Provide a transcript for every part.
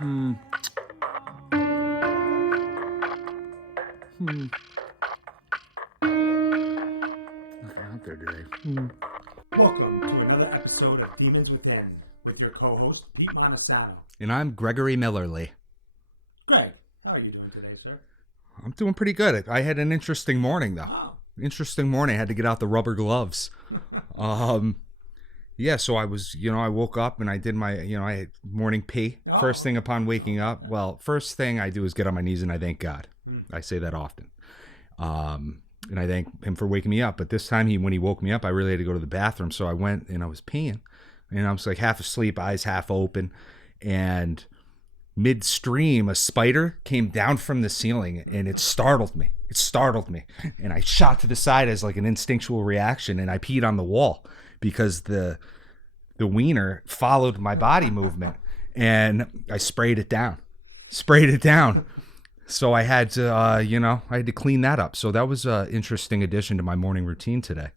Hmm. Hmm. Nothing out there today. Welcome to another episode of Demons Within with your co-host Pete Montesano. And I'm Gregory Millerly. Greg, how are you doing today, sir? I'm doing pretty good. I had an interesting morning, though. Oh. Interesting morning. I had to get out the rubber gloves. Yeah, so I was, I woke up and I did my, I had morning pee. First thing upon waking up. Well, first thing I do is get on my knees and I thank God. I say that often. And I thank him for waking me up. But this time, when he woke me up, I really had to go to the bathroom. So I went and I was peeing. And I was like half asleep, eyes half open. And midstream, a spider came down from the ceiling and it startled me. And I shot to the side as like an instinctual reaction and I peed on the wall because the wiener followed my body movement and I sprayed it down. So I had to, I had to clean that up. So that was an interesting addition to my morning routine today,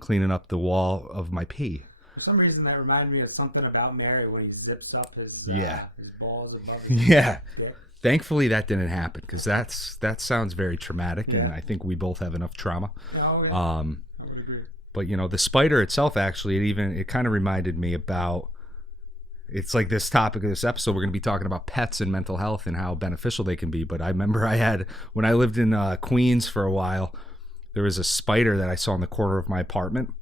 cleaning up the wall of my pee. For some reason, that reminded me of something about Mary when he zips up his balls above his dick. Thankfully, that didn't happen because that sounds very traumatic, and I think we both have enough trauma. Oh, yeah. I would agree. But the spider itself, actually, it kind of reminded me about. It's like this topic of this episode, we're going to be talking about pets and mental health and how beneficial they can be. But I remember when I lived in Queens for a while, there was a spider that I saw in the corner of my apartment.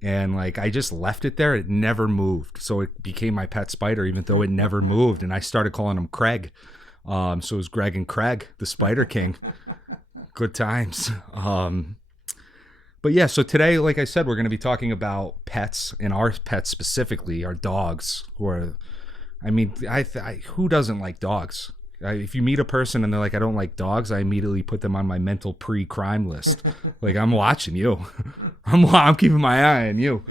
And like I just left it there. It never moved. So it became my pet spider, even though it never moved. And I started calling him Craig. So it was Greg and Craig, the Spider King. Good times. But yeah, so today, like I said, we're going to be talking about pets, and our pets specifically, our dogs. Who doesn't like dogs? If you meet a person and they're like, I don't like dogs, I immediately put them on my mental pre-crime list. Like, I'm watching you. I'm keeping my eye on you.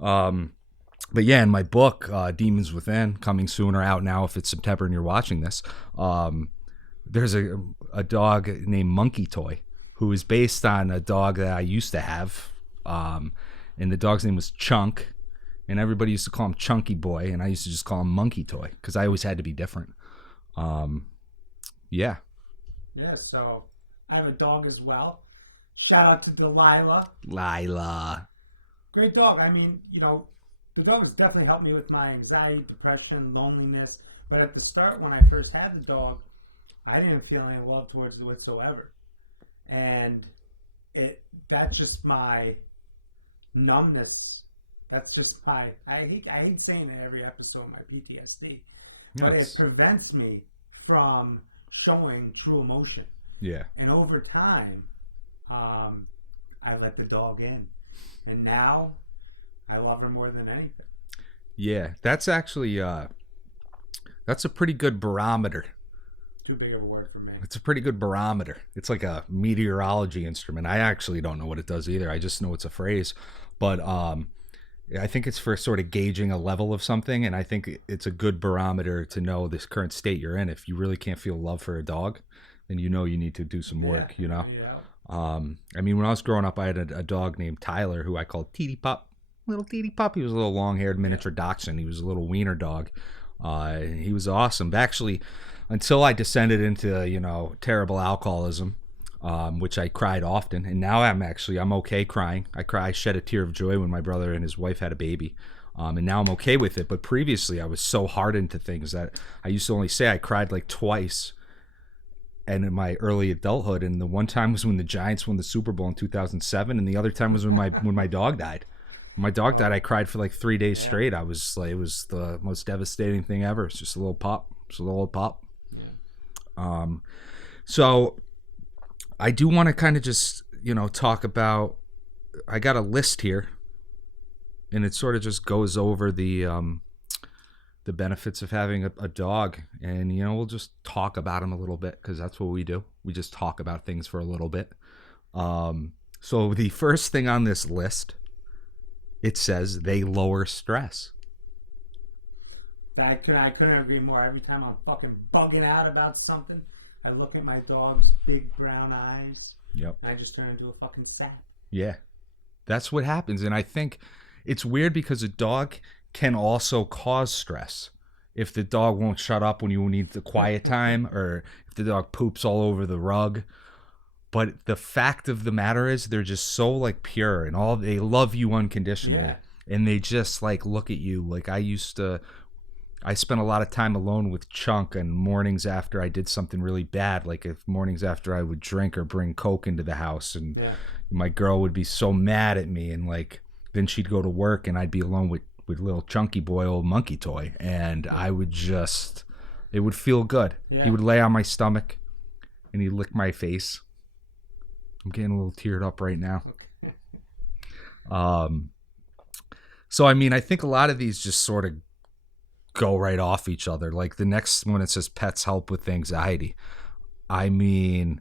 But yeah, in my book, Demons Within, coming soon or out now if it's September and you're watching this, there's a dog named Monkey Toy who is based on a dog that I used to have. And the dog's name was Chunk. And everybody used to call him Chunky Boy. And I used to just call him Monkey Toy because I always had to be different. Yeah. Yeah, so I have a dog as well. Shout out to Delilah. Lila. Great dog. I mean, the dog has definitely helped me with my anxiety, depression, loneliness. But at the start, when I first had the dog, I didn't feel any love towards it whatsoever. And that's just my numbness. That's just I hate saying it every episode of my PTSD. But it prevents me from showing true emotion. Yeah. And over time, I let the dog in. And now I love her more than anything. Yeah, that's actually that's a pretty good barometer. Too big of a word for me. It's a pretty good barometer. It's like a meteorology instrument. I actually don't know what it does either. I just know it's a phrase. But I think it's for sort of gauging a level of something, and I think it's a good barometer to know this current state you're in. If you really can't feel love for a dog, then you need to do some work, Yeah. I mean, when I was growing up, I had a dog named Tyler who I called Teety Pup. Little Teety Pup. He was a little long-haired miniature dachshund. He was a little wiener dog. He was awesome. Actually, until I descended into, terrible alcoholism, which I cried often. And now I'm okay crying. I shed a tear of joy when my brother and his wife had a baby. And now I'm okay with it. But previously I was so hardened to things that I used to only say I cried like twice. And in my early adulthood, and the one time was when the Giants won the Super Bowl in 2007, and the other time was when my dog died. When my dog died, I cried for like 3 days straight. I was like, it was the most devastating thing ever. It's just a little pup. Just a little old pup. So I do want to kind of just, talk about, I got a list here, and it sort of just goes over the benefits of having a dog, and, we'll just talk about them a little bit because that's what we do. We just talk about things for a little bit. So the first thing on this list, it says they lower stress. I couldn't agree more. Every time I'm fucking bugging out about something, I look at my dog's big brown eyes. Yep. And I just turn into a fucking sap. Yeah. That's what happens. And I think it's weird because a dog can also cause stress. if the dog won't shut up when you need the quiet time, or if the dog poops all over the rug. But the fact of the matter is they're just so like pure, and all they love you unconditionally. Yeah. And they just like look at you. Like I spent a lot of time alone with Chunk, and mornings after I did something really bad, like if mornings after I would drink or bring Coke into the house, and my girl would be so mad at me, and like then she'd go to work and I'd be alone with little Chunky Boy, old monkey toy, and I would just, it would feel good. Yeah. He would lay on my stomach and he'd lick my face. I'm getting a little teared up right now. So I mean, I think a lot of these just sort of go right off each other. Like the next one, it says pets help with anxiety. I mean,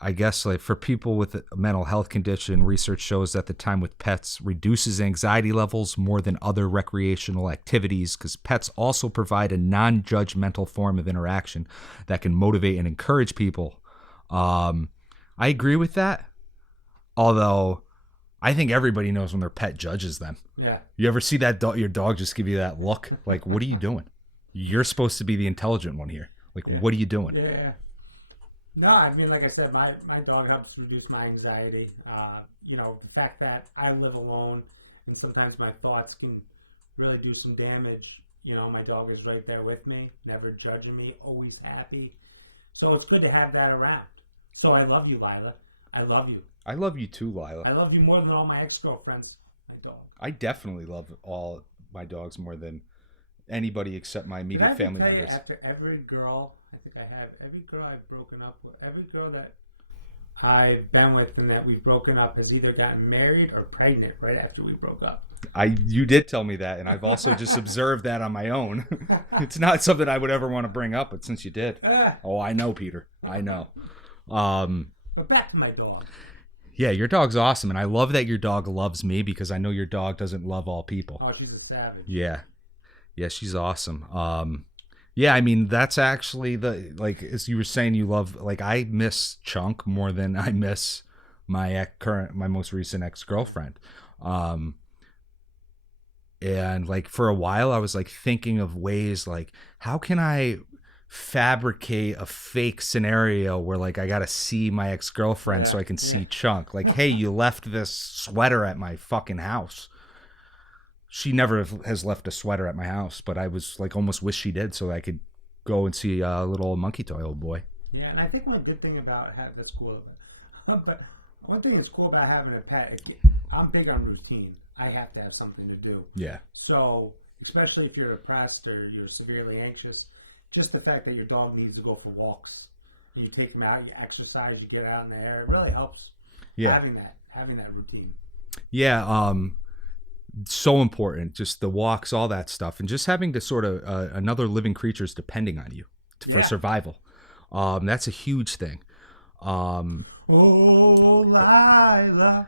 I guess like for people with a mental health condition, research shows that the time with pets reduces anxiety levels more than other recreational activities, because pets also provide a non-judgmental form of interaction that can motivate and encourage people. I agree with that. Although I think everybody knows when their pet judges them. Yeah. You ever see that your dog just give you that look? Like, what are you doing? You're supposed to be the intelligent one here. Like, what are you doing? Yeah. No, I mean, like I said, my dog helps reduce my anxiety. You know, the fact that I live alone and sometimes my thoughts can really do some damage. You know, my dog is right there with me, never judging me, always happy. So it's good to have that around. So I love you, Lila. I love you. I love you too, Lila. I love you more than all my ex-girlfriends. My dog. I definitely love all my dogs more than anybody except my immediate family members. After every girl, I think I have, every girl I've broken up with, every girl that I've been with and that we've broken up has either gotten married or pregnant right after we broke up. You did tell me that, and I've also just observed that on my own. It's not something I would ever want to bring up, but since you did. Oh, I know, Peter. I know. But back to my dog. Yeah, your dog's awesome, and I love that your dog loves me, because I know your dog doesn't love all people. Oh, she's a savage. Yeah. Yeah, she's awesome. Yeah, I mean, that's actually like, as you were saying, you love, like, I miss Chunk more than I miss my most recent ex-girlfriend. And like for a while I was like thinking of ways, like, how can I fabricate a fake scenario where like I gotta see my ex-girlfriend so I can see Chunk. Like, hey, you left this sweater at my fucking house. She never has left a sweater at my house, but I was like almost wish she did, so I could go and see a little monkey toy old boy. Yeah, and I think one good thing about that's cool. But one thing that's cool about having a pet, I'm big on routine. I have to have something to do. Yeah. So, especially if you're depressed or you're severely anxious, just the fact that your dog needs to go for walks, and you take him out, you exercise, you get out in the air, it really helps. Yeah. Having that routine. Yeah. So important. Just the walks, all that stuff, and just having to sort of another living creature's depending on you for survival. That's a huge thing. Oh, Lila.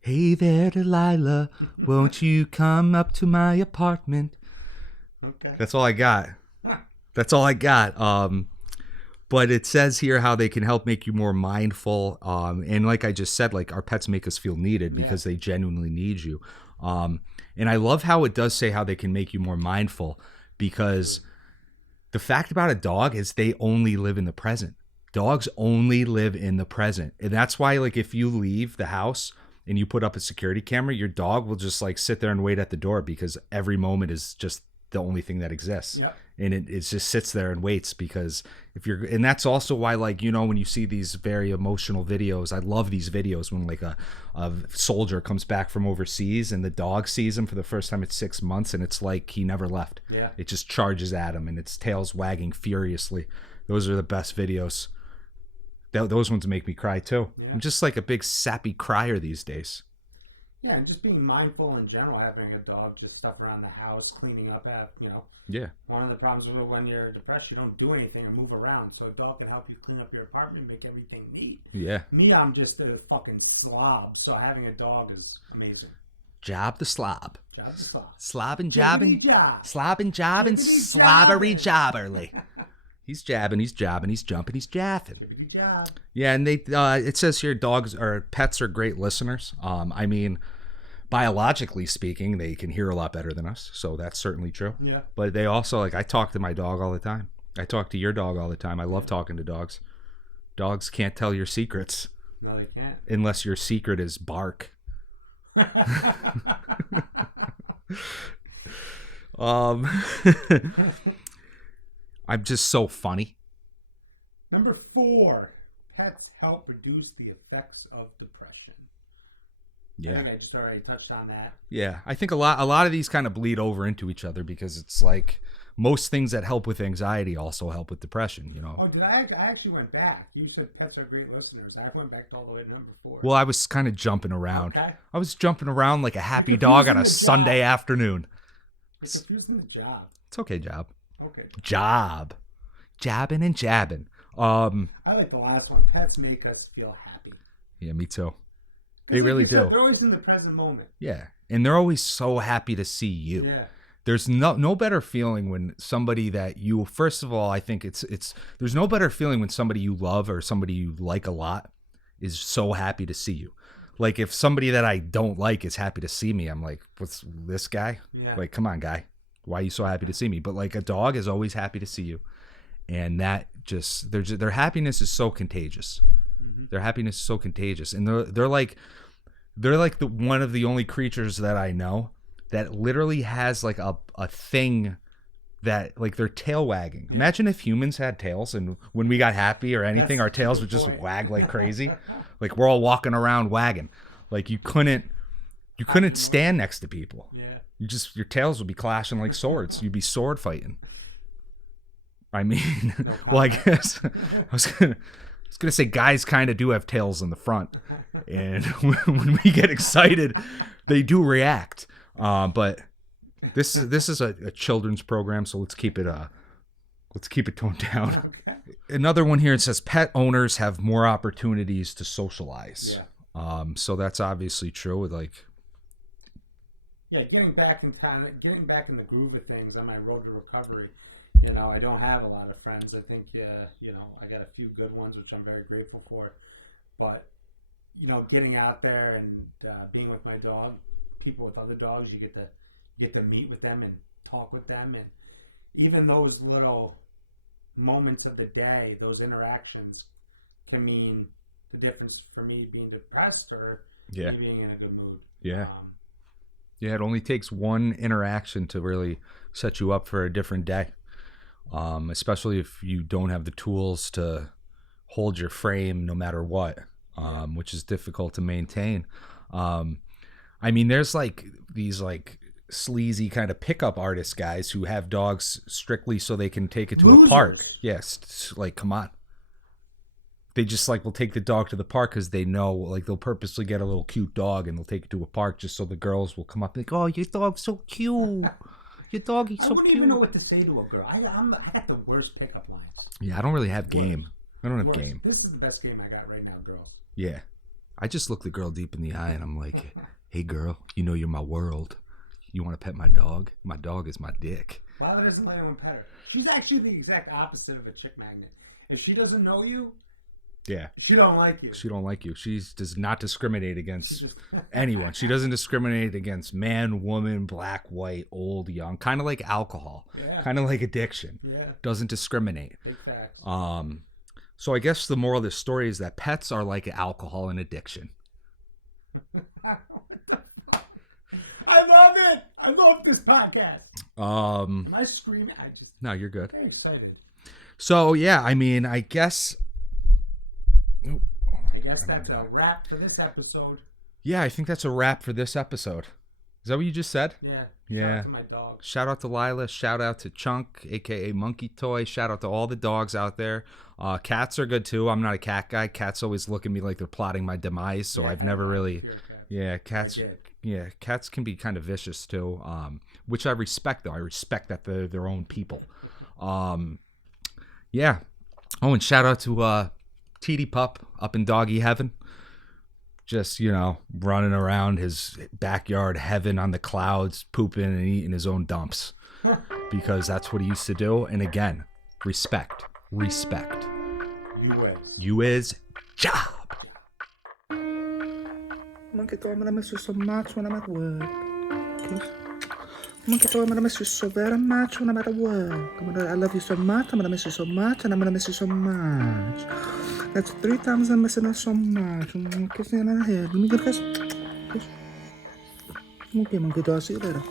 Hey there, Delilah. Won't you come up to my apartment? Okay. That's all I got. That's all I got. But it says here how they can help make you more mindful. And like I just said, like our pets make us feel needed because they genuinely need you. And I love how it does say how they can make you more mindful, because the fact about a dog is they only live in the present. Dogs only live in the present. And that's why, like, if you leave the house and you put up a security camera, your dog will just like sit there and wait at the door, because every moment is just the only thing that exists. Yep. And it just sits there and waits, because and that's also why, like, you know, when you see these very emotional videos, I love these videos when like a soldier comes back from overseas and the dog sees him for the first time in 6 months, and it's like he never left. Yeah. It just charges at him and its tail's wagging furiously. Those are the best videos. Those ones make me cry too. Yeah. I'm just like a big sappy crier these days. Yeah, and just being mindful in general, having a dog, just stuff around the house, cleaning up, Yeah. One of the problems with when you're depressed, you don't do anything or move around. So a dog can help you clean up your apartment, make everything neat. Yeah. Me, I'm just a fucking slob, so having a dog is amazing. Job the slob. Job the slob. Slobbing, jobbing. Job. Slobbing, jobbing, slobbery, jobberly. He's jabbing, he's jobbing, he's jumping, he's jaffing. Yeah, and it says here dogs or pets are great listeners. I mean, biologically speaking, they can hear a lot better than us. So that's certainly true. Yeah. But they also, like, I talk to my dog all the time. I talk to your dog all the time. I love talking to dogs. Dogs can't tell your secrets. No, they can't. Unless your secret is bark. I'm just so funny. Number 4, pets help reduce the effects of depression. Yeah. I think I just already touched on that. Yeah, I think a lot of these kind of bleed over into each other because it's like most things that help with anxiety also help with depression, you know. Oh, did I actually went back. You said pets are great listeners. I went back to all the way to number 4. Well, I was kind of jumping around. Okay. I was jumping around like a happy dog on a Sunday afternoon. It's confusing the job. It's okay, Job. Okay. Job. Jabbing and jabbing. I like the last one. Pets make us feel happy. Yeah, me too. They really do. They're always in the present moment. Yeah, and they're always so happy to see you. Yeah. There's no better feeling when somebody that you, first of all, I think it's there's no better feeling when somebody you love or somebody you like a lot is so happy to see you. Like if somebody that I don't like is happy to see me, I'm like, what's this guy? Yeah. Like, come on, guy. Why are you so happy to see me? But like a dog is always happy to see you. And that just their happiness is so contagious. Mm-hmm. Their happiness is so contagious. And they're like the one of the only creatures that I know that literally has like a thing that like their tail wagging. Yeah. Imagine if humans had tails and when we got happy or anything, our tails would just wag like crazy. Like we're all walking around wagging. Like you couldn't stand next to people. Yeah. Your tails would be clashing like swords. You'd be sword fighting. I mean, well, I guess I was gonna say guys kind of do have tails in the front, and when we get excited, they do react. But this is a children's program, so let's keep it toned down. Okay. Another one here, it says pet owners have more opportunities to socialize. Yeah. So that's obviously true. Like, yeah, getting back in the groove of things on my road to recovery. You know, I don't have a lot of friends. I think, I got a few good ones, which I'm very grateful for. But, getting out there and being with my dog, people with other dogs, you get to meet with them and talk with them. And even those little moments of the day, those interactions can mean the difference for me being depressed or me being in a good mood. Yeah. Yeah, it only takes one interaction to really set you up for a different day. Especially if you don't have the tools to hold your frame no matter what, which is difficult to maintain. I mean, there's like these like sleazy kind of pickup artist guys who have dogs strictly so they can take it to a park. Yes, like come on. They just like will take the dog to the park because they know like they'll purposely get a little cute dog and they'll take it to a park just so the girls will come up and like, oh, your dog's so cute. Your dog, he's so cute. I wouldn't even know what to say to a girl. I got the worst pickup lines. Yeah, I don't really have game. I don't have game. This is the best game I got right now, girls. Yeah. I just look the girl deep in the eye and I'm like, hey, girl, you're my world. You want to pet my dog? My dog is my dick. Lila doesn't let anyone pet her. She's actually the exact opposite of a chick magnet. If she doesn't know you, she don't like you. She don't like you. She does not discriminate against anyone. She doesn't discriminate against man, woman, black, white, old, young. Kind of like alcohol. Yeah. Kind of like addiction. Yeah. Doesn't discriminate. Big facts. So I guess the moral of this story is that pets are like alcohol and addiction. I love it. I love this podcast. Am I screaming? No, you're good. I'm very excited. So yeah, I mean, I guess that's a wrap for this episode. Yeah, I think that's a wrap for this episode. Is that what you just said? Yeah. Yeah. Shout out to my dog. Shout out to Lila. Shout out to Chunk, a.k.a. Monkey Toy. Shout out to all the dogs out there. Cats are good, too. I'm not a cat guy. Cats always look at me like they're plotting my demise, so I've never really... Yeah, cats... Yeah, cats can be kind of vicious, too, which I respect, though. I respect that they're their own people. Yeah. Oh, and shout out to... TD Pup up in doggy heaven, just running around his backyard heaven on the clouds, pooping and eating his own dumps because that's what he used to do. And again, respect you is job. Monkey dog, I'm gonna miss you so much when I'm at work. Kiss. Monkey dog, I'm gonna miss you so very much when I'm at work. I love you so much, I'm gonna miss you so much, and I'm gonna miss you so much. That's 3 times I'm missing her so much. Kiss me on her head. Let me get a kiss. Kiss. Okay, monkey dog, see you later.